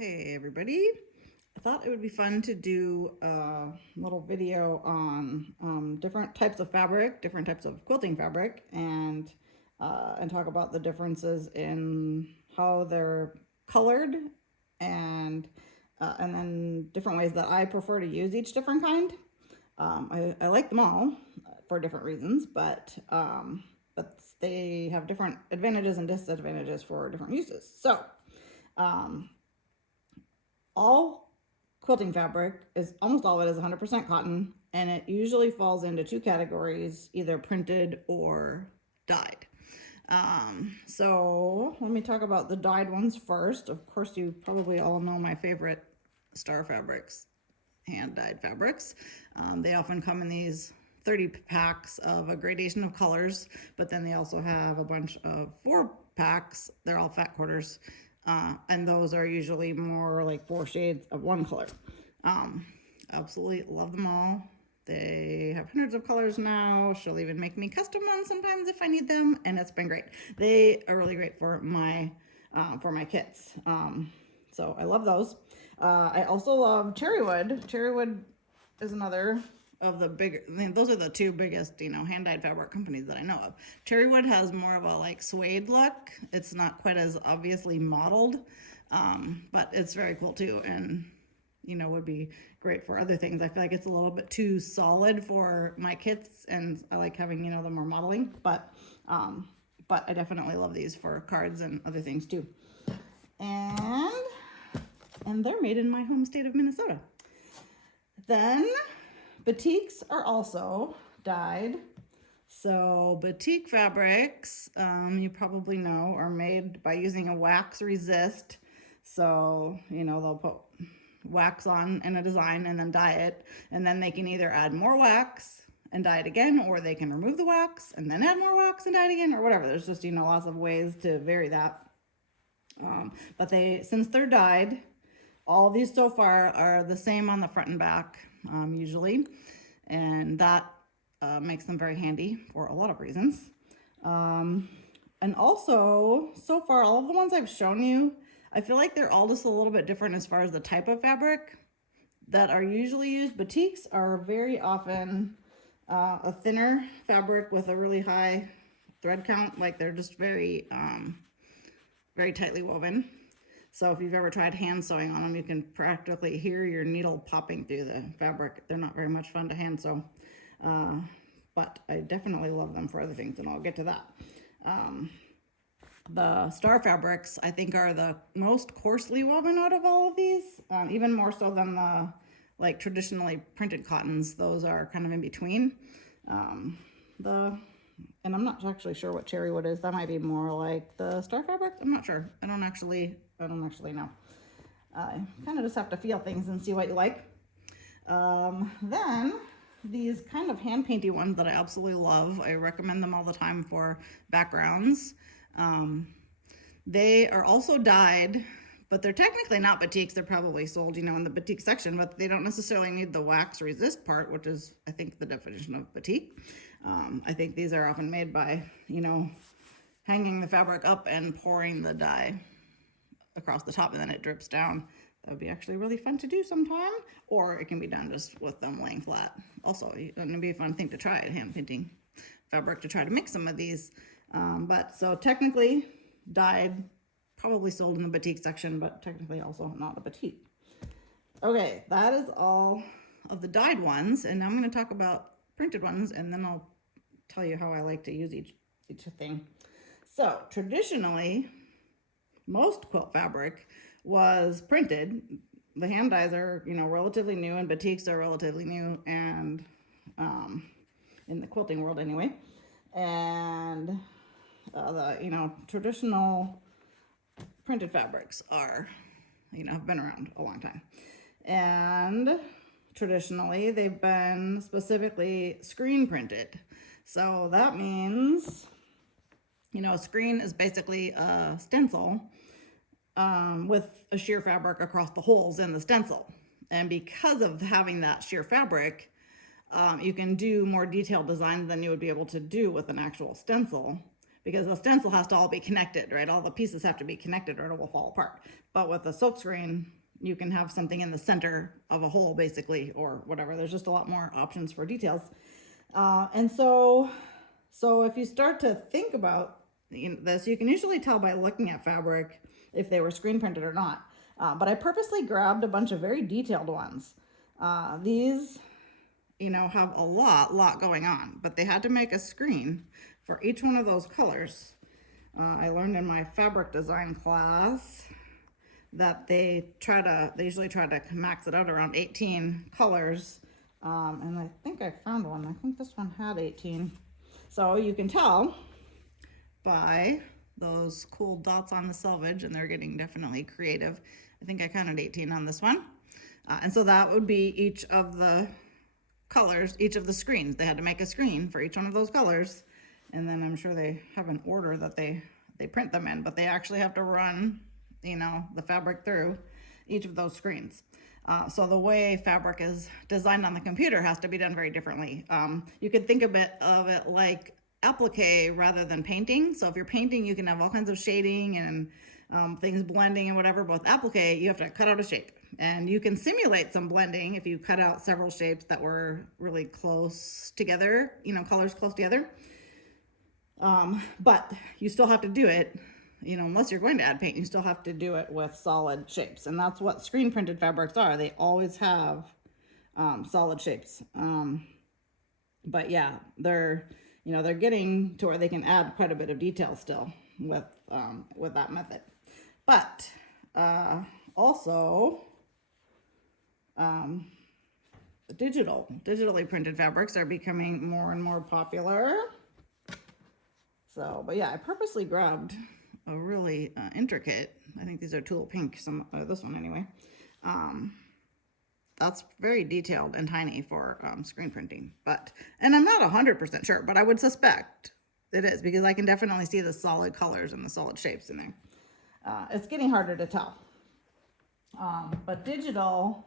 Hey everybody, I thought it would be fun to do a little video on different types of fabric, different types of quilting fabric, and talk about the differences in how they're colored and and then different ways that I prefer to use each different kind. I like them all for different reasons, but they have different advantages and disadvantages for different uses. So um, all quilting fabric is almost all of it is 100% cotton, and it usually falls into two categories, either printed or dyed. So let me talk about the dyed ones first. Of course, you probably all know my favorite Star Fabrics, hand dyed fabrics. They often come in these 30 packs of a gradation of colors, but then they also have a bunch of 4 packs. They're all fat quarters, and those are usually more like 4 shades of one color. Absolutely love them all. They have hundreds of colors now. She'll even make me custom ones sometimes if I need them, and it's been great. They are really great for my kits. So I love those. I also love Cherrywood. Cherrywood is another of the big, those are the two biggest, hand dyed fabric companies that I know of. Cherrywood has more of a like suede look. It's not quite as obviously modeled, but it's very cool too, and would be great for other things. I feel like it's a little bit too solid for my kits, and I like having the more modeling, but I definitely love these for cards and other things too. And they're made in my home state of Minnesota. Then batiks are also dyed. So batik fabrics, you probably know, are made by using a wax resist. So, they'll put wax on in a design and then dye it. And then they can either add more wax and dye it again, or they can remove the wax and then add more wax and dye it again, or whatever. There's just, lots of ways to vary that. But since they're dyed, all of these so far are the same on the front and back, usually. And that makes them very handy for a lot of reasons. And also, so far, all of the ones I've shown you, I feel like they're all just a little bit different as far as the type of fabric that are usually used. Batiks are very often a thinner fabric with a really high thread count. Like they're just very, very tightly woven. So if you've ever tried hand sewing on them, you can practically hear your needle popping through the fabric. They're not very much fun to hand sew, but I definitely love them for other things, and I'll get to that. The Star Fabrics, I think, are the most coarsely woven out of all of these, even more so than the traditionally printed cottons. Those are kind of in between. And I'm not actually sure what Cherrywood is. That might be more like the Star Fabrics. I'm not sure. I don't actually know. I kind of just have to feel things and see what you like. Then these kind of hand painty ones that I absolutely love. I recommend them all the time for backgrounds. They are also dyed, but they're technically not batiks. They're probably sold, in the batik section, but they don't necessarily need the wax resist part, which is, I think, the definition of batik. I think these are often made by, hanging the fabric up and pouring the dye across the top, and then it drips down. That would be actually really fun to do sometime, or it can be done just with them laying flat. Also, it'd be a fun thing to try, hand painting fabric, to try to mix some of these. But so technically dyed, probably sold in the batik section, but technically also not a batik. Okay, that is all of the dyed ones, and now I'm going to talk about printed ones, and then I'll tell you how I like to use each thing. So traditionally, most quilt fabric was printed. The hand dyes are, relatively new, and batiks are relatively new, and in the quilting world anyway. And the traditional printed fabrics are, have been around a long time. And traditionally, they've been specifically screen printed. So that means, a screen is basically a stencil with a sheer fabric across the holes in the stencil. And because of having that sheer fabric, you can do more detailed designs than you would be able to do with an actual stencil. because the stencil has to all be connected, right? All the pieces have to be connected or it will fall apart. But with a silkscreen, you can have something in the center of a hole basically, or whatever. There's just a lot more options for details. And so if you start to think about this, you can usually tell by looking at fabric if they were screen printed or not. But I purposely grabbed a bunch of very detailed ones. These, have a lot going on, but they had to make a screen for each one of those colors. I learned in my fabric design class that they usually try to max it out around 18 colors. And I think I found one. I think this one had 18. So you can tell by those cool dots on the selvage, and they're getting definitely creative. I think I counted 18 on this one. And so that would be each of the colors, each of the screens. They had to make a screen for each one of those colors. And then I'm sure they have an order that they print them in, but they actually have to run, the fabric through each of those screens. So the way fabric is designed on the computer has to be done very differently. You could think of it like applique rather than painting. So if you're painting, you can have all kinds of shading and things blending and whatever, but with applique, you have to cut out a shape. And you can simulate some blending if you cut out several shapes that were really close together, colors close together. But you still have to do it, unless you're going to add paint, you still have to do it with solid shapes. And that's what screen printed fabrics are. They always have solid shapes. But yeah, they're getting to where they can add quite a bit of detail still with that method. But also, digitally printed fabrics are becoming more and more popular. So, but yeah, I purposely grabbed a really intricate, I think these are Tulip Pink, this one anyway. That's very detailed and tiny for screen printing, and I'm not 100% sure, but I would suspect it is, because I can definitely see the solid colors and the solid shapes in there. It's getting harder to tell. But digitally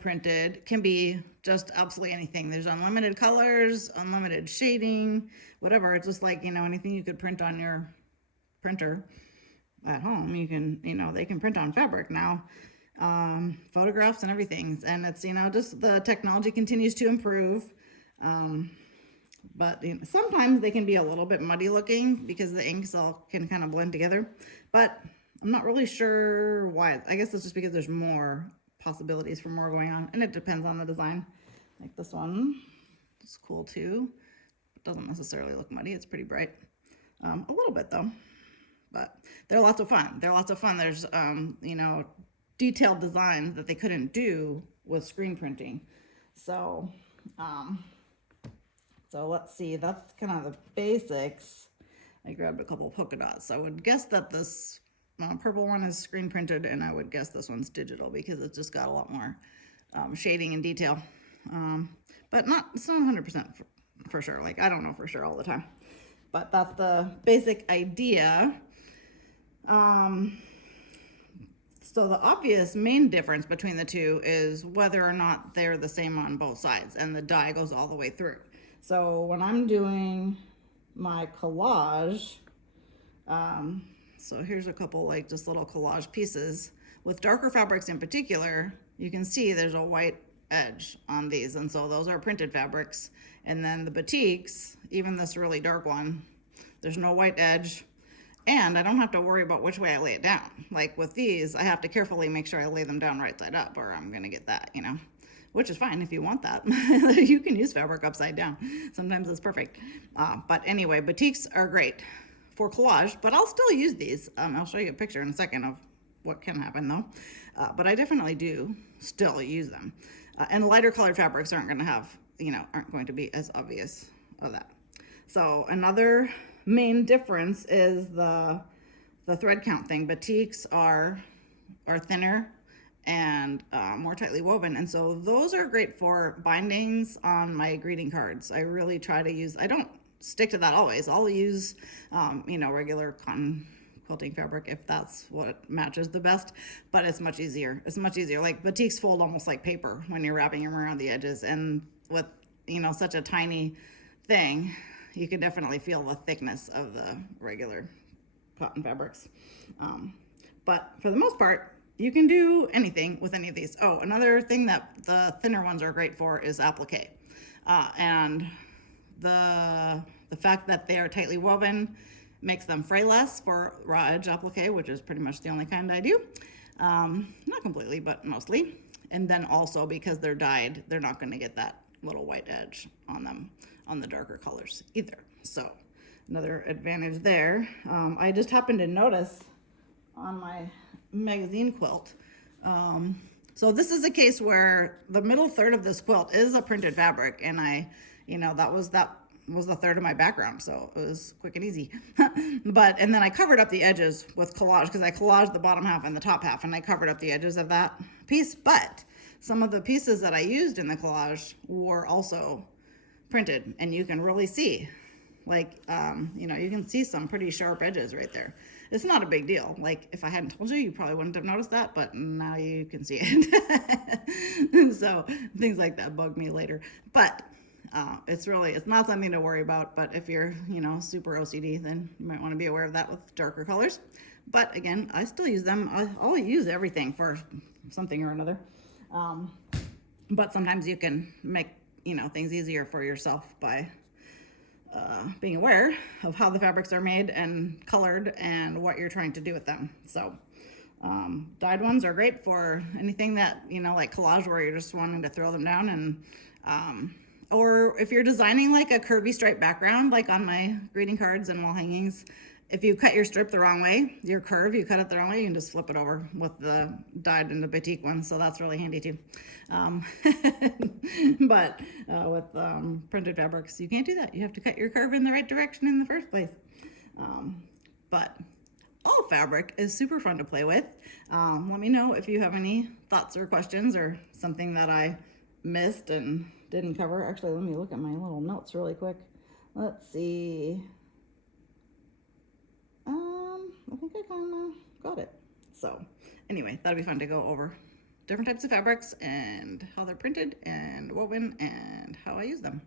printed can be just absolutely anything. There's unlimited colors, unlimited shading, whatever. It's just like, anything you could print on your printer at home, you can, they can print on fabric now, photographs and everything. And it's, just the technology continues to improve. But sometimes they can be a little bit muddy looking because the inks all can kind of blend together, but I'm not really sure why. I guess it's just because there's more possibilities for more going on, and it depends on the design. Like this one, it's cool too. It doesn't necessarily look muddy. It's pretty bright. A little bit though, but they're lots of fun. There's, detailed designs that they couldn't do with screen printing. So let's see, that's kind of the basics. I grabbed a couple polka dots. So I would guess that this purple one is screen printed, and I would guess this one's digital because it's just got a lot more shading and detail. But it's not 100% for sure. Like, I don't know for sure all the time, but that's the basic idea. So the obvious main difference between the two is whether or not they're the same on both sides and the die goes all the way through. So when I'm doing my collage, so here's a couple like just little collage pieces. With darker fabrics in particular, you can see there's a white edge on these, and so those are printed fabrics. And then the batiks, even this really dark one, there's no white edge, and I don't have to worry about which way I lay it down. Like with these, I have to carefully make sure I lay them down right side up, or I'm gonna get that, which is fine if you want that. You can use fabric upside down. Sometimes it's perfect. But anyway, batiks are great for collage, but I'll still use these. I'll show you a picture in a second of what can happen though. But I definitely do still use them. And lighter colored fabrics aren't going to be as obvious of that. So another main difference is the thread count thing. Batiks are thinner and more tightly woven, and so those are great for bindings on my greeting cards. I really try to use, I don't stick to that always. I'll use regular cotton quilting fabric if that's what matches the best, but it's much easier. Like batiks fold almost like paper when you're wrapping them around the edges, and with such a tiny thing, you can definitely feel the thickness of the regular cotton fabrics. But for the most part, you can do anything with any of these. Oh, another thing that the thinner ones are great for is applique. And the fact that they are tightly woven makes them fray less for raw edge applique, which is pretty much the only kind I do. Not completely, but mostly. And then also because they're dyed, they're not going to get that little white edge on them on the darker colors either. So another advantage there. I just happened to notice on my magazine quilt. So this is a case where the middle third of this quilt is a printed fabric, and that was the third of my background, so it was quick and easy. And then I covered up the edges with collage, because I collaged the bottom half and the top half, and I covered up the edges of that piece. But some of the pieces that I used in the collage were also printed, and you can really see, like, you can see some pretty sharp edges right there. It's not a big deal. Like, if I hadn't told you, you probably wouldn't have noticed that, but now you can see it. So things like that bug me later. But it's not something to worry about. But if you're, super OCD, then you might want to be aware of that with darker colors. But again, I still use them. I'll use everything for something or another. But sometimes you can make, things easier for yourself by being aware of how the fabrics are made and colored and what you're trying to do with them. So dyed ones are great for anything that, like collage, where you're just wanting to throw them down, and or if you're designing like a curvy striped background, like on my greeting cards and wall hangings, if you cut your strip the wrong way, your curve, you cut it the wrong way, you can just flip it over with the dyed and the batik one. So that's really handy too. But with printed fabrics, you can't do that. You have to cut your curve in the right direction in the first place. But all fabric is super fun to play with. Let me know if you have any thoughts or questions, or something that I missed and didn't cover. Actually, let me look at my little notes really quick. Let's see. I think I kind of got it. So anyway, that'd be fun to go over different types of fabrics and how they're printed and woven and how I use them.